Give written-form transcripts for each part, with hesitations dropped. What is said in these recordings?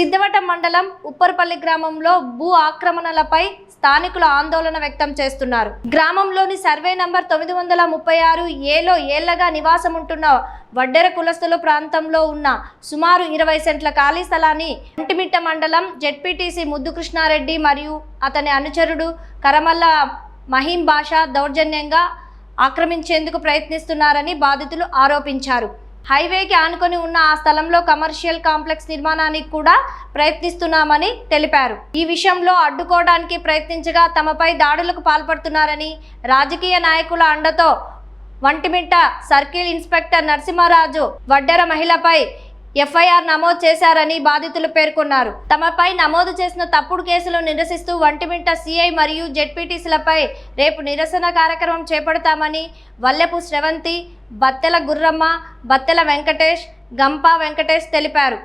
సిద్ధవటం మండలం ఉప్పర్పల్లి గ్రామంలో భూ ఆక్రమణలపై స్థానికులు ఆందోళన వ్యక్తం చేస్తున్నారు. గ్రామంలోని సర్వే నంబర్ 936 ఏలో ఏళ్లగా నివాసం ఉంటున్న వడ్డెర కులస్తుల ప్రాంతంలో ఉన్న సుమారు 20 సెంట్ల ఖాళీ స్థలాన్ని ఒంటిమిట్ట మండలం జెడ్పీటీసీ ముద్దు కృష్ణారెడ్డి మరియు అతని అనుచరుడు కరమల్ల మహీం బాషా దౌర్జన్యంగా ఆక్రమించేందుకు ప్రయత్నిస్తున్నారని బాధితులు ఆరోపించారు. హైవేకి ఆనుకొని ఉన్న ఆ స్థలంలో కమర్షియల్ కాంప్లెక్స్ నిర్మాణానికి కూడా ప్రయత్నిస్తున్నామని తెలిపారు. ఈ విషయంలో అడ్డుకోవడానికి ప్రయత్నించగా తమపై దాడులకు పాల్పడుతున్నారని, రాజకీయ నాయకుల అండతో ఒంటిమిట్ట సర్కిల్ ఇన్స్పెక్టర్ నరసింహరాజు వడ్డెర మహిళపై ఎఫ్ఐఆర్ నమోదు చేశారని బాధితులు పేర్కొన్నారు. తమపై నమోదు చేసిన తప్పుడు కేసులను నిరసిస్తూ ఒంటిమిట్ట సిఐ మరియు జెడ్పీటీసీలపై రేపు నిరసన కార్యక్రమం చేపడతామని వల్లెపు శ్రవంతి, బత్తెల గుర్రమ్మ, బత్తెల వెంకటేష్, గంపా వెంకటేష్ తెలిపారు.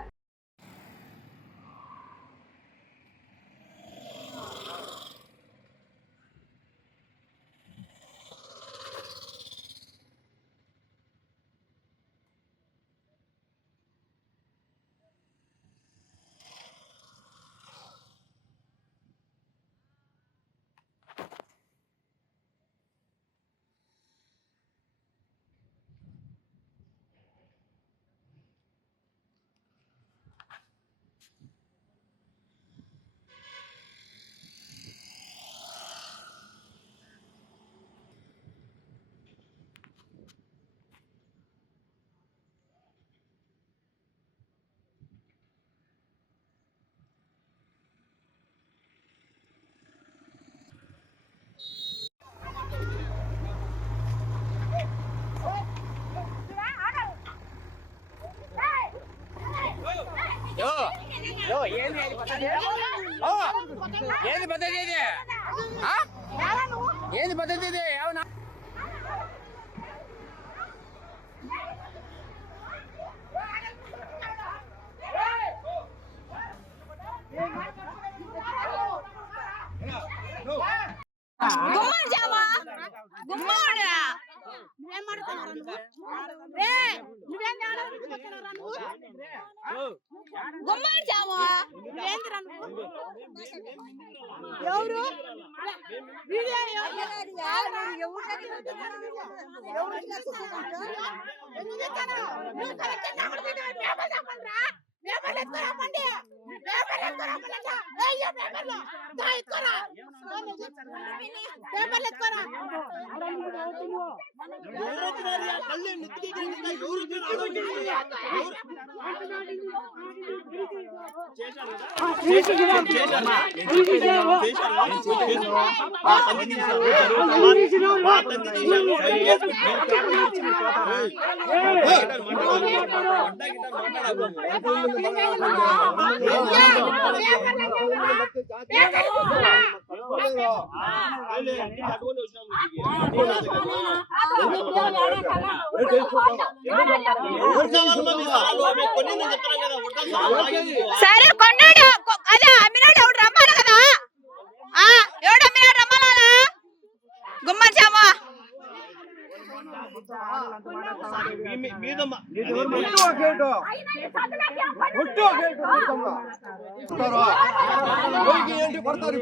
ఏంది పద్ధతి ఇది? ఏంది పద్ధతి ఇది? అవునా సరే కొన్నాడు అదే అమ్మినాడు ఎవడు రమ్మాలి కదా ఎవడు అమ్మినాడు రమ్మాలా గుమ్మర్చామా కొడతారు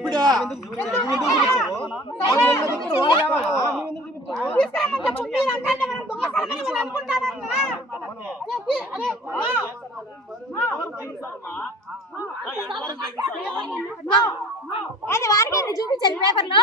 ఇప్పుడు చూపించండి పేపర్లో.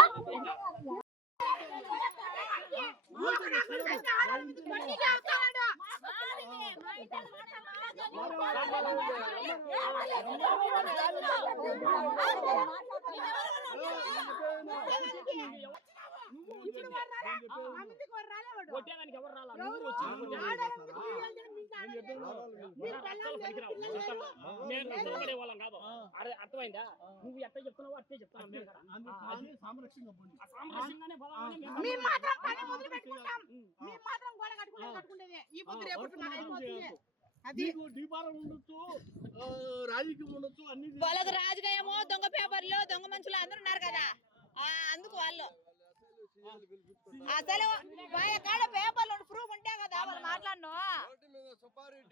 అర్థమైందా? నువ్వు ఎట్లా చెప్తున్నావు అట్టే చెప్తాను. వాళ్ళకి రాజుగా ఏమో దొంగ పేపర్లు దొంగ మనుషులు అందరూ ఉన్నారు కదా, అందుకు వాళ్ళు అసలు పేపర్లు ప్రూఫ్ ఉంటే కదా వాళ్ళు మాట్లాడను.